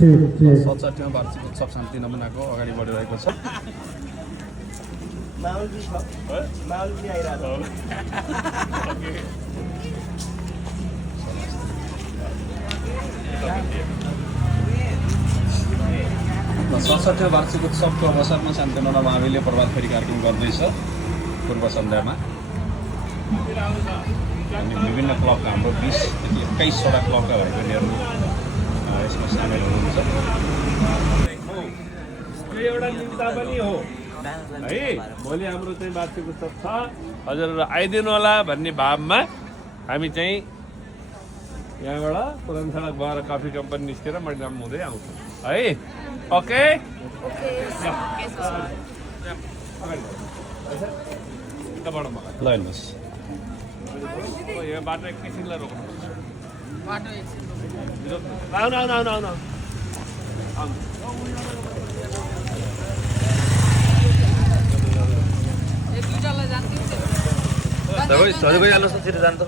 67औं वार्षिक उत्सव शान्ति नमुनाको अगाडि बढिरहेको छ। र 67औं वार्षिक उत्सवको अवसरमा शान्तिनगर माविले प्रभात फेरी कार्यक्रम गर्दैछ पूर्व सन्ध्यामा। अनि विभिन्न क्लबका हाम्रो 21वटा क्लबका भाइ बहिनीहरू यसमा सामेल हुनुहुन्छ। यो एउटा निम्ता पनि हो है। भोलि हाम्रो चाहिँ वार्षिक उत्सव छ, हजुरहरू आइदिनु होला भन्ने भावमा हामी चाहिँ यहाँबाट पुरानो सडक भएर कफी कम्पनी निस्केर मैदान हुँदै आउँछौँ है। ओके ल हेर्नुहोस्, यहाँ बाटो एकैछिनलाई रोक्नुपर्छ। आउनु आउनु आउनु आउनु जानुहोस् न छिटो जान्छ।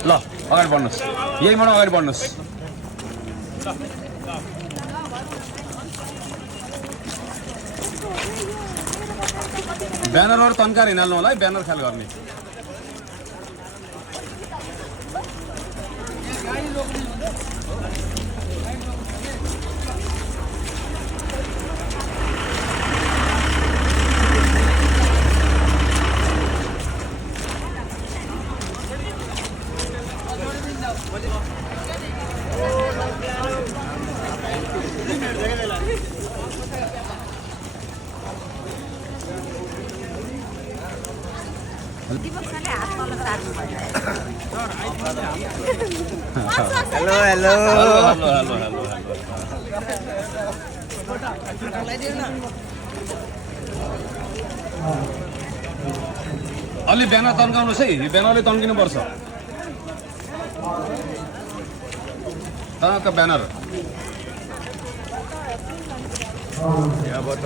ल अगाडि बढ्नुहोस्, यहीँबाट अगाडि बढ्नुहोस्। ब्यानरहरू तन्काएर हिँड्नु होला है, ब्यानर ख्याल गर्ने। हेलो हेलो अलि ब्यानर तन्काउनुहोस् है, यो ब्यानरले तन्किनुपर्छ। तनका ब्यानर यहाँबाट